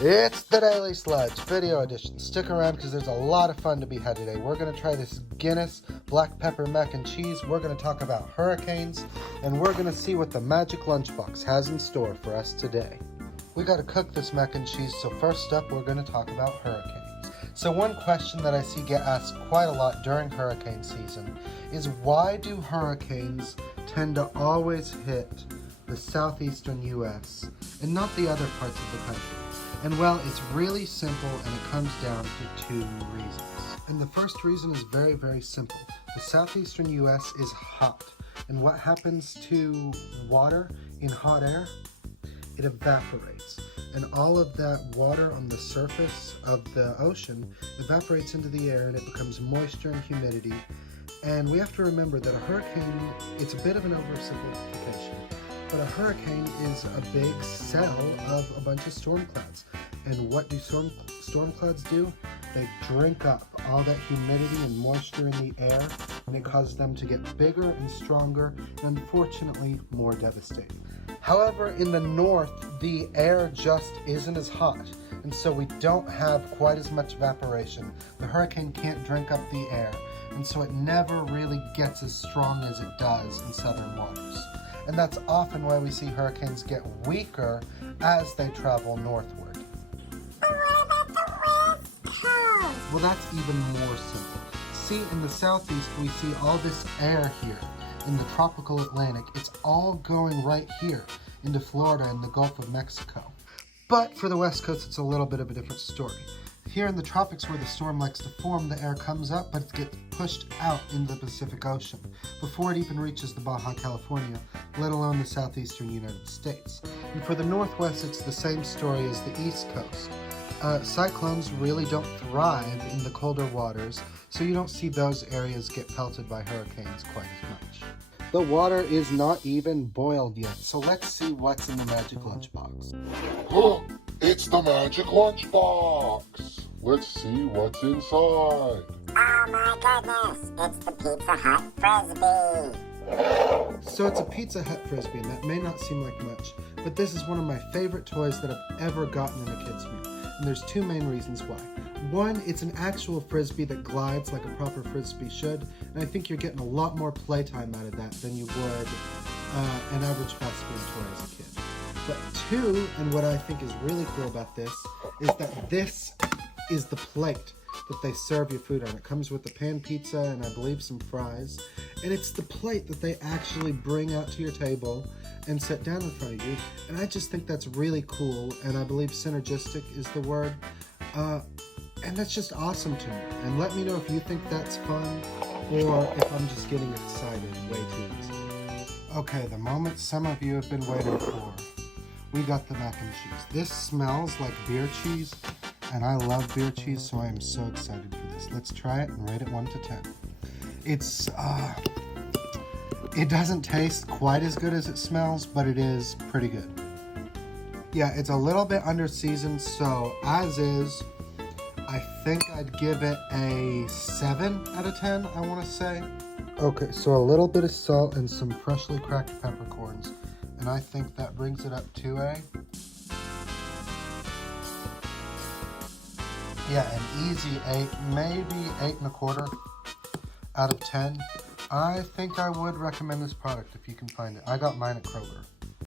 It's the Daily Sludge video edition. Stick around because there's a lot of fun to be had today. We're going to try this Guinness black pepper mac and cheese. We're going to talk about hurricanes, and we're going to see what the magic lunchbox has in store for us today. We got to cook this mac and cheese, so first up we're going to talk about hurricanes. So one question that I see get asked quite a lot during hurricane season is, why do hurricanes tend to always hit the southeastern U.S. and not the other parts of the country? And well, it's really simple, and it comes down to two reasons. And the first reason is very, very simple. The southeastern U.S. is hot, and what happens to water in hot air? It evaporates, and all of that water on the surface of the ocean evaporates into the air, and it becomes moisture and humidity. And we have to remember that a hurricane, it's a bit of an oversimplification, but a hurricane is a big cell of a bunch of storm clouds. And what do storm clouds do? They drink up all that humidity and moisture in the air, and it causes them to get bigger and stronger, and unfortunately more devastating. However, in the north, the air just isn't as hot, and so we don't have quite as much evaporation. The hurricane can't drink up the air, and so it never really gets as strong as it does in southern waters. And that's often why we see hurricanes get weaker as they travel northward. But what about the West Coast? Well, that's even more simple. See, in the southeast, we see all this air here in the tropical Atlantic. It's all going right here into Florida and the Gulf of Mexico. But for the West Coast, it's a little bit of a different story. Here in the tropics where the storm likes to form, the air comes up, but it gets pushed out into the Pacific Ocean before it even reaches the Baja California, let alone the southeastern United States. And for the Northwest, it's the same story as the East Coast. Cyclones really don't thrive in the colder waters, so you don't see those areas get pelted by hurricanes quite as much. The water is not even boiled yet, so let's see what's in the magic lunchbox. Look, it's the magic lunchbox. Let's see what's inside. Oh my goodness, it's the Pizza Hut Frisbee. So it's a Pizza Hut Frisbee, and that may not seem like much, but this is one of my favorite toys that I've ever gotten in a kid's meal. And there's two main reasons why. One, it's an actual Frisbee that glides like a proper Frisbee should, and I think you're getting a lot more playtime out of that than you would an average fast food toy as a kid. But two, and what I think is really cool about this, is that this is the plate that they serve your food on. It comes with the pan pizza and I believe some fries, and it's the plate that they actually bring out to your table and set down in front of you. And I just think that's really cool, and I believe synergistic is the word, and that's just awesome to me. And let me know if you think that's fun, or if I'm just getting excited way too easily. Okay, the moment some of you have been waiting for. We got the mac and cheese. This smells like beer cheese, and I love beer cheese, so I am so excited for this. Let's try it and rate it 1 to 10. It doesn't taste quite as good as it smells, but it is pretty good. Yeah, it's a little bit under seasoned, so as is, I think I'd give it a 7 out of 10, I want to say. Okay, so a little bit of salt and some freshly cracked peppercorns, and I think that brings it up to an easy 8, maybe 8 1/4 out of 10. I think I would recommend this product if you can find it. I got mine at Kroger.